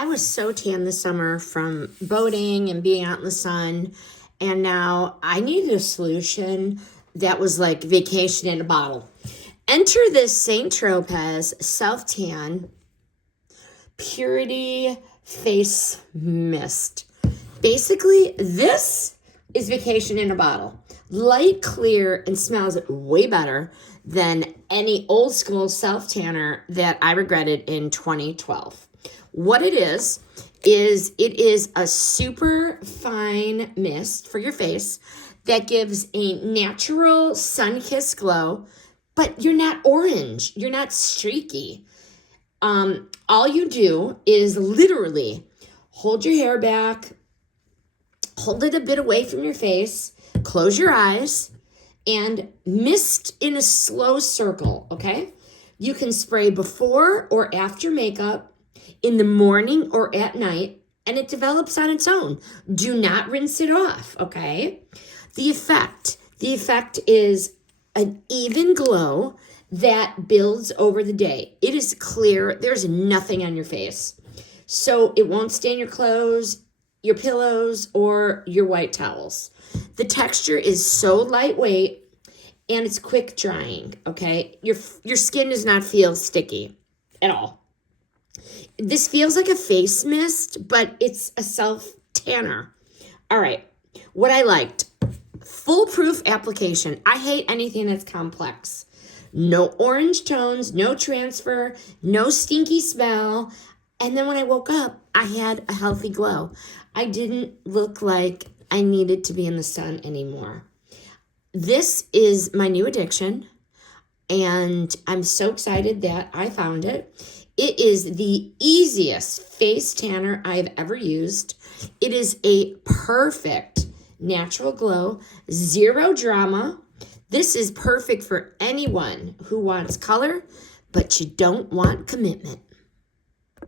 I was so tan this summer from boating and being out in the sun, and now I needed a solution that was like vacation in a bottle. Enter this St. Tropez Self-Tan Purity Face Mist. Basically, this is vacation in a bottle. Light, clear, and smells way better than any old school self-tanner that I regretted in 2012. What it is it is a super fine mist for your face that gives a natural sun-kissed glow, but you're not orange, you're not streaky. All you do is literally hold your hair back, hold it a bit away from your face, close your eyes, and mist in a slow circle, okay? You can spray before or after makeup, in the morning or at night, and it develops on its own. Do not rinse it off, okay? The effect is an even glow that builds over the day. It is clear. There's nothing on your face. So it won't stain your clothes, your pillows, or your white towels. The texture is so lightweight and it's quick drying, okay? Your skin does not feel sticky at all. This feels like a face mist, but it's a self-tanner. All right, what I liked, foolproof application. I hate anything that's complex. No orange tones, no transfer, no stinky smell. And then when I woke up, I had a healthy glow. I didn't look like I needed to be in the sun anymore. This is my new addiction, and I'm so excited that I found it. It is the easiest face tanner I've ever used. It is a perfect natural glow, zero drama. This is perfect for anyone who wants color, but you don't want commitment.